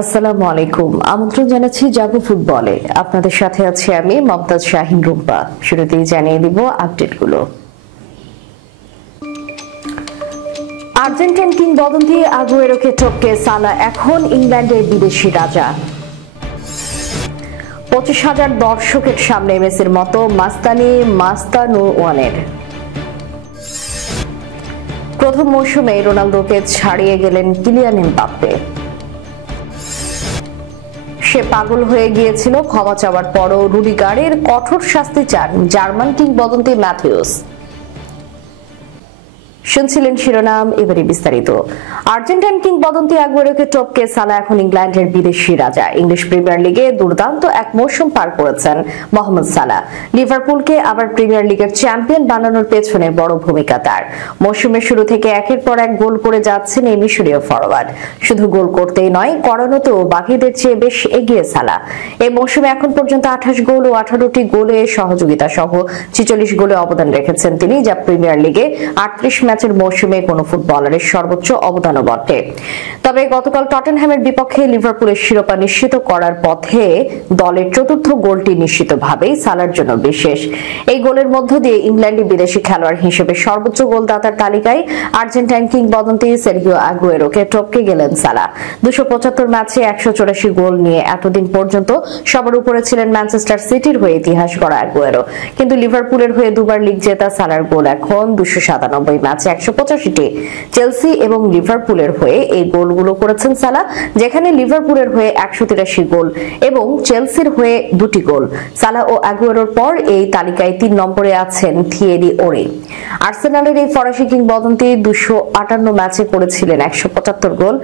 আসসালামু আলাইকুম। আমন্ত্রণ জানাচ্ছি জাগো ফুটবলে। আপনাদের সাথে আছি আমি মমতাজ শাহিন রুম্পা। শুরুতেই জানিয়ে দিব আপডেটগুলো। আর্জেন্টাইন কিংবদন্তি আগুয়েরোকে টপকে সালা এখন ইংল্যান্ডের বিদেশি রাজা। 25,000 দর্শকের সামনে মেসির মতো মাস্তানি মাস্তানুয়ানের। প্রথম মৌসুমে রোনালদোকে ছাড়িয়ে গেলেন কিলিয়ান এমবাপ্পে। সে পাগল হয়ে গিয়েছিল, ক্ষমা চাওয়ার পরও রুডিগারের কঠোর শাস্তি চান জার্মান কিংবদন্তি ম্যাথিউস। শুনছিলেন শিরোনাম, এবারে বিস্তারিত। আর্জেন্টাইন কিংবদন্তি আগুয়েরোকে টপকে সালা এখন ইংল্যান্ডের বিদেশি রাজা। ইংলিশ প্রিমিয়ার লিগে দুর্দান্ত এক মৌসুম পার করেছেন মোহাম্মদ সালা। লিভারপুলকে আবার প্রিমিয়ার লিগের চ্যাম্পিয়ন বানানোর পেছনে বড় ভূমিকা তার। মৌসুমের শুরু থেকে একের পর এক গোল করে যাচ্ছেন এই মিশরীয় ফরওয়ার্ড। শুধু গোল করতেই নয়, করানোতেও বাকিদের চেয়ে বেশ এগিয়ে সালা। এই মৌসুমে এখন পর্যন্ত 28 গোল ও 18টি গোলে সহযোগিতা সহ 46 গোলে অবদান রেখেছেন তিনি, যা প্রিমিয়ার লিগে 38 ম্যাচের মৌসুমে কোনো ফুটবলারের সর্বোচ্চ অবদানও বটে। তবে গতকাল টটেনহ্যামের বিপক্ষে লিভারপুলের শিরোপা নিশ্চিত করার পথে দলের চতুর্থ গোলটি নিশ্চিতভাবেই সালার জন্য বিশেষ। এই গোলের মধ্য দিয়ে ইংল্যান্ডে বিদেশি খেলোয়াড় হিসেবে সর্বোচ্চ গোলদাতার তালিকায় আর্জেন্টাইন কিংবদন্তি সের্হিও আগুয়েরোকে টপকে গেলেন সালা। 275 ম্যাচে 184 গোল নিয়ে এতদিন পর্যন্ত সবার উপরে ছিলেন ম্যানচেস্টার সিটির হয়ে ইতিহাস গড়া আগুয়েরো। কিন্তু লিভারপুলের হয়ে দুবার লিগ জেতা সালার গোল এখন 297 ম্যাচে 185টি। চেলসি এবং লিভারপুলের হয়ে এই গোলগুলো করেছেন সালা, যেখানে লিভারপুলের হয়ে 183 গোল এবং চেলসির হয়ে 2টি গোল। সালা ও আগুয়েরোর পর এই তালিকায় 3 নম্বরে আছেন থিয়েরি ওরি। আর্সেনালের এই ফরাসি কিংবদন্তি 258 ম্যাচে করেছিলেন 175 গোল।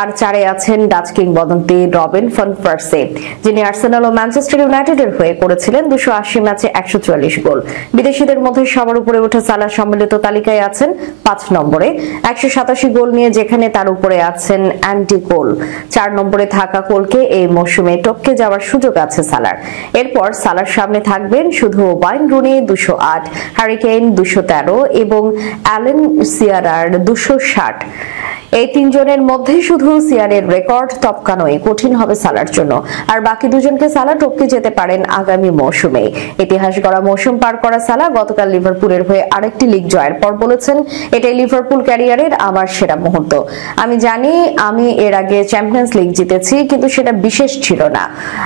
আর 4-এ আছেন ডাচ কিংবদন্তি রবিন ফান পার্সে, যিনি আর্সেনাল ও ম্যানচেস্টার ইউনাইটেডের হয়ে করেছিলেন 280 ম্যাচে 144 গোল। বিদেশিদের মধ্যে সবার উপরে ওঠা সালা সম্মিলিত তালিকায় আছেন 5 নম্বরে 187 গোল নিয়ে, যেখানে তার উপরে আছেন অ্যান্ডি কোল। 4 নম্বরে থাকা কোলকে এই মৌসুমে টপকে যাওয়ার সুযোগ আছে সালার। এরপর সালার সামনে থাকবেন শুধু ওয়াইন রুনি 208, হ্যারি কেইন 213 এবং অ্যালেন সিয়ারার 260। এই 3 জনের মধ্যে শুধু সিয়ারের রেকর্ড টপকানোই কঠিন হবে সালার জন্য। আর বাকি দুজনকে সালা টপকে যেতে পারেন আগামী মৌসুমে। ইতিহাস গড়া মৌসুম পার করা সালা গতকাল লিভারপুলের হয়ে আরেকটি লিগ জয়ের পর বলেছেন, এটাই লিভারপুল ক্যারিয়ারের আমার সেরা মুহূর্ত। আমি জানি আমি এর আগে চ্যাম্পিয়ন্স লিগ জিতেছি, কিন্তু সেটা বিশেষ ছিল না।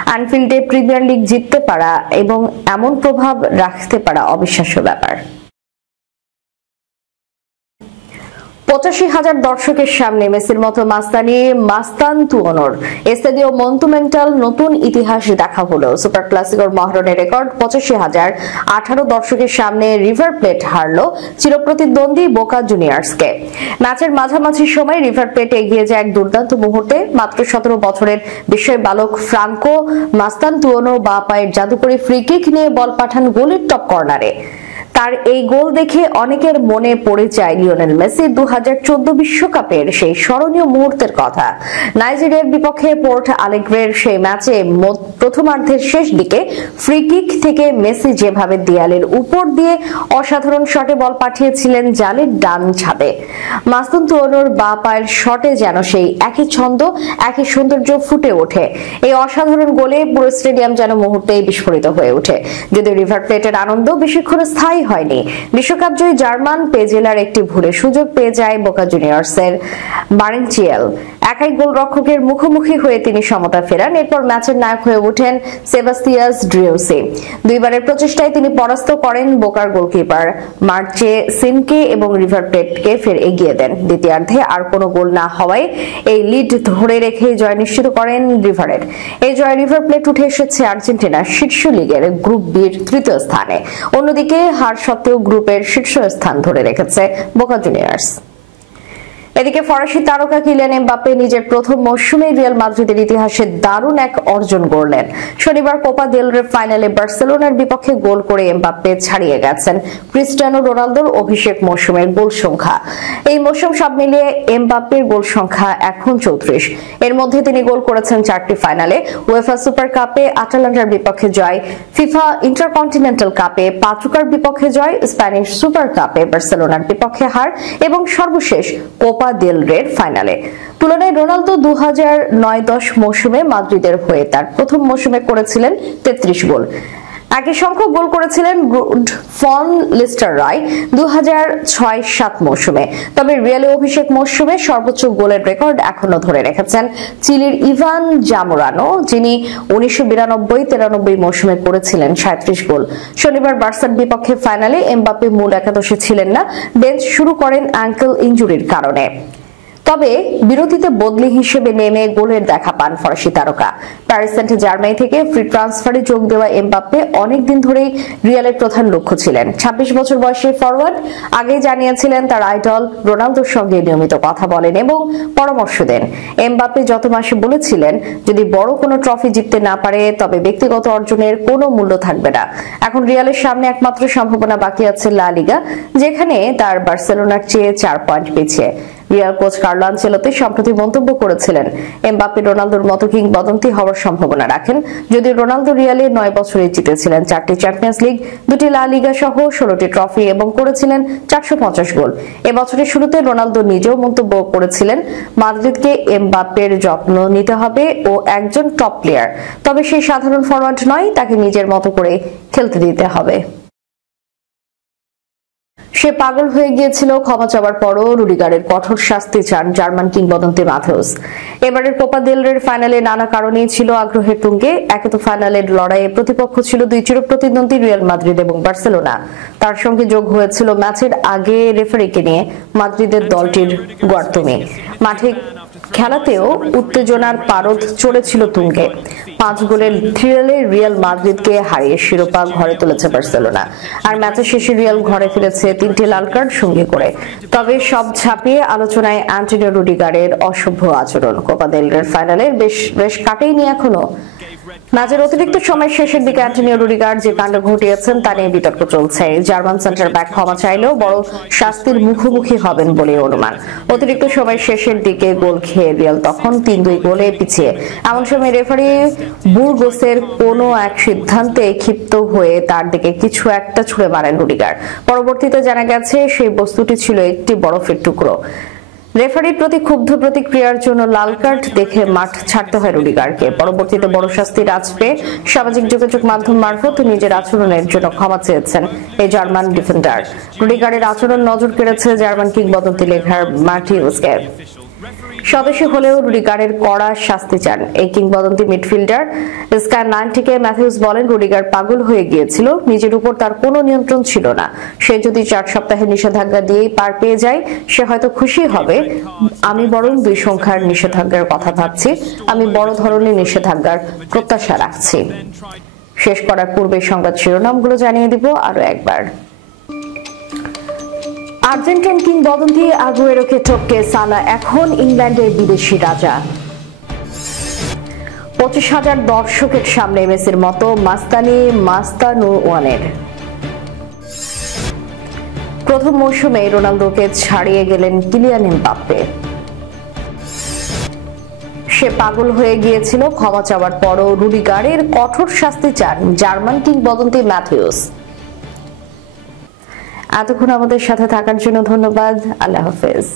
অ্যানফিল্ডে প্রিমিয়ার লিগ জিততে পারা এবং এমন প্রভাব রাখতে পারা অবিশ্বাস্য ব্যাপার। 85,000 দর্শকের সামনে মেসির মতো মাস্তানি মাস্তানতুয়ানোর এস্তাদিও মন্তুমেন্টাল নতুন ইতিহাস দেখা হলো। সুপার ক্লাসিকোর মহরণের রেকর্ড 85,018 দর্শকের সামনে রিভার প্লেট হারলো চিরপ্রতিদ্বন্দ্বী বোকা জুনিয়র্সকে। ম্যাচের মাঝামাঝি সময় রিভার প্লেট এগিয়ে যায় এক দুর্দান্ত মুহূর্তে। মাত্র 17 বছরের বিস্ময় বালক ফ্রাঙ্কো মাস্তানতুয়ানো বাঁ পায়ের জাদুকরী ফ্রি কিক নিয়ে বল পাঠান গোলের টপ কর্নারে। তার এই গোল দেখে অনেকের মনে পড়ে যায় লিওনেল মেসি 2014 বিশ্বকাপের সেই স্মরণীয় মুহূর্তের কথা। নাইজেরিয়ার বিপক্ষে পোর্ট আলেগ্রের সেই ম্যাচে প্রথমার্ধের শেষ দিকে ফ্রি কিক থেকে মেসি যেভাবে দেয়ালের উপর দিয়ে অসাধারণ শটে বল পাঠিয়েছিলেন জালের ডান ছাদে, মাস্তানতুয়ানোর বাঁ পায়ের শটে যেন সেই একই ছন্দ, একই সৌন্দর্য ফুটে ওঠে। এই অসাধারণ গোলে পুরো স্টেডিয়াম যেন মুহূর্তেই বিস্ফোরিত হয়ে ওঠে। যদিও রিভার প্লেটের আনন্দ বেশিক্ষণ স্থায়ী হয়নি। বিশ্বকাপ জয়ী জার্মান পেজেলার একটি ভুলে সুযোগ পেয়ে যায় বোকা জুনিয়র্সের বারেনচিয়েল। একাই গোলরক্ষকের মুখোমুখি হয়ে তিনি সমতা ফেরান। এরপর ম্যাচের নায়ক হয়ে ওঠেন সেবাস্তিয়াস ড্রিউসি। দুইবারের প্রচেষ্টায় তিনি পরাস্ত করেন বোকার গোলকিপার মার্চে সিনকে এবং রিভার প্লেটকে ফের এগিয়ে দেন। দ্বিতীয়ার্ধে আর কোনো গোল না হওয়ায় এই লিড ধরে রেখে জয় নিশ্চিত করেন রিভারের। এই জয় রিভার প্লেট উঠে এসেছে আর্জেন্টিনার শীর্ষ লিগের গ্রুপ বির 3য় স্থানে। অন্যদিকে হার সত্ত্বেও গ্রুপের শীর্ষ স্থান ধরে রেখেছে বোকা জুনিয়র্স। এদিকে ফরাসি তারকা কিলিয়ান এমবাপ্পে নিজের প্রথম মৌসুমে রিয়াল মাদ্রিদের ইতিহাসে দারুণ এক অর্জন গড়লেন। শনিবার কোপা দেল রে ফাইনালে বার্সেলোনার বিপক্ষে গোল করে এমবাপ্পে ছাড়িয়ে গেছেন ক্রিস্টিয়ানো রোনালদোর অভিষেক মৌসুমের গোল সংখ্যা। এই মৌসুম সব মিলিয়ে এমবাপ্পের গোল সংখ্যা এখন 34। এর মধ্যে তিনি গোল করেছেন 4টি ফাইনালে, উয়েফা সুপার কাপে আটালান্টার বিপক্ষে জয়, ফিফা ইন্টারকন্টিনেন্টাল কাপে পাচুকার বিপক্ষে জয়, স্প্যানিশ সুপার কাপে বার্সেলোনার বিপক্ষে হার এবং সর্বশেষ কোপা কোপা দেল রের ফাইনালে। তুলনায় রোনালদো 2009-10 মৌসুমে মাদ্রিদের হয়ে তার প্রথম মৌসুমে করেছিলেন 33 গোল। একই সংখ্যক গোল করেছিলেন গুড ফন লিস্টাররাই 2006-07 মৌসুমে। তবে রিয়ালে অভিষেক মৌসুমে সর্বোচ্চ গোলের রেকর্ড এখনো ধরে রেখেছেন চিলির ইভান জামোরানো, যিনি 1992-93 মৌসুমে করেছিলেন 37 গোল। শনিবার বার্সার বিপক্ষে ফাইনালে এমবাপ্পে মূল একাদশে ছিলেন না, বেঞ্চ শুরু করেন অ্যাঙ্কেল ইনজুরির কারণে। তবে বিরতিতে বদলি হিসেবে নেমে গোলের দেখা পান ফরাসি তারকা। প্যারিস সেন্ট জার্মাই থেকে ফ্রি ট্রান্সফারে যোগ দেওয়া এমবাপ্পে অনেকদিন ধরেই রিয়ালের প্রধান লক্ষ্য ছিলেন। 26 বছর বয়সী ফরওয়ার্ড আগেই জানিয়েছিলেন তার আইডল রোনালদোর সঙ্গে নিয়মিত কথা বলেন এবং পরামর্শ দেন। এমবাপ্পে গত মাসে বলেছিলেন, যদি বড় কোনো ট্রফি জিততে না পারে তবে ব্যক্তিগত অর্জনের কোনো মূল্য থাকবে না। এখন রিয়ালের সামনে একমাত্র সম্ভাবনা বাকি আছে লা লিগা, যেখানে তার বার্সেলোনার চেয়ে 4 পয়েন্ট পিছিয়ে। রিয়াল কোচ কার্লো আনচেলত্তি সম্প্রতি মন্তব্য করেছিলেন, এমবাপ্পে রোনালদোর মতো কিংবদন্তি হওয়ার সম্ভাবনা রাখেন। যদি রোনালদো রিয়ালে 9 বছরে জিতেছিলেন 4টি চ্যাম্পিয়ন্স লিগ, 2টি লা লিগা সহ 16টি ট্রফি এবং করেছিলেন 450 গোল। এবছরের শুরুতে রোনালদো নিজেও মন্তব্য করেছিলেন, মাদ্রিদকে এমবাপ্পের যত্ন নিতে হবে, ও একজন টপ প্লেয়ার, তবে সে সাধারণ ফরওয়ার্ড নয়, তাকে নিজের মতো করে খেলতে দিতে হবে। সে পাগল হয়ে গিয়েছিল, ক্ষমা চাওয়ার পরও রুডিগারের কঠোর শাস্তি চান জার্মান কিংবদন্তি ম্যাথিউস। এবারের কোপা দেল রের ফাইনালে নানা কারণেই ছিল আগ্রহের তুঙ্গে। একে তো ফাইনালের লড়াইয়ে প্রতিপক্ষ ছিল দুই চিরপ্রতিদ্বন্দ্বী রিয়াল মাদ্রিদ এবং বার্সেলোনা। তার সঙ্গে যোগ হয়েছিল ম্যাচের আগে রেফারিকে নিয়ে মাদ্রিদের দলটির গর্তমি। মাঠে খেলাতেও উত্তেজনার পারদ চড়েছিল তুঙ্গে। 5 গোলের থ্রিলে রিয়াল মাদ্রিদকে হারিয়ে শিরোপা ঘরে তুলেছে বার্সেলোনা। আর ম্যাচের শেষে রিয়াল ঘরে ফিরেছে 3টি লাল কার্ড সঙ্গে করে। তবে সব ছাপিয়ে আলোচনায় অ্যান্টোনিও রুডিগারের অসভ্য আচরণ। কোপা দেল রের ফাইনালের বেশ কাটেইনি এখনো। ম্যাচের অতিরিক্ত সময় শেষের দিকে অ্যান্টোনিও রুডিগার যে কাণ্ড ঘটিয়েছেন তা নিয়ে বিতর্ক চলছে। জার্মান সেন্টার ব্যাক ক্ষমা চাইলেও বড় শাস্তির মুখোমুখি হবেন বলে অনুমান। অতিরিক্ত সময় শেষের দিকে গোল খেয়ে রিয়াল তখন 3-2 গোলে পিছিয়ে। এমন সময় রেফারি বুরগোসের কোনো এক সিদ্ধান্তে ক্ষিপ্ত হয়ে তার দিকে কিছু একটা ছুঁড়ে মারেন রুডিগার। পরবর্তীতে জানা গেছে সেই বস্তুটি ছিল একটি বরফের টুকরো। রেফারির প্রতি ক্ষুব্ধ প্রতিক্রিয়ার জন্য লাল কার্ড দেখে মাঠ ছাড়তে হয় রুডিগারকে। পরবর্তীতে বড় শাস্তির আঁচ পেয়ে সামাজিক যোগাযোগ মাধ্যম মারফত নিজের আচরণের জন্য ক্ষমা চেয়েছেন এই জার্মান ডিফেন্ডার। রুডিগারের আচরণ নজর কেড়েছে জার্মান কিংবদন্তি লেখার ম্যাথিউসকে। স্বদেশী হলেও রুডিগারের কড়া শাস্তি চান এই কিংবদন্তি মিডফিল্ডার। স্কাই 90-কে ম্যাথিউস বলেন, রুডিগার পাগল হয়ে গিয়েছিল, নিজের উপর তার কোনো নিয়ন্ত্রণ ছিল না। সে যদি 4 সপ্তাহের নিষেধাজ্ঞা দিয়েই পার পেয়ে যায় সে হয়তো খুশি হবে। আমি বরং 2 সংখ্যার নিষেধাজ্ঞার কথা ভাবছি। আমি বড় ধরনের নিষেধাজ্ঞার প্রত্যাশা রাখছি। শেষ করার পূর্বে সংবাদ শিরোনামগুলো জানিয়ে দিব আরো একবার। আর্জেন্টাইন কিংবদন্তি আগুয়েরোকে টপকে সালা এখন ইংল্যান্ডের বিদেশি রাজা। 25,000 দর্শকের সামনে মেসির মতো মাস্তানি মাস্তানুয়ানের। প্রথম মৌসুমে রোনালদোকে ছাড়িয়ে গেলেন কিলিয়ান এমবাপ্পে। সে পাগল হয়ে গিয়েছিল, ক্ষমা চাওয়ার পরও রুডিগারের কঠোর শাস্তি চান জার্মান কিংবদন্তি ম্যাথিউস। এতক্ষণ আমাদের সাথে থাকার জন্য ধন্যবাদ। আল্লাহ হাফেজ।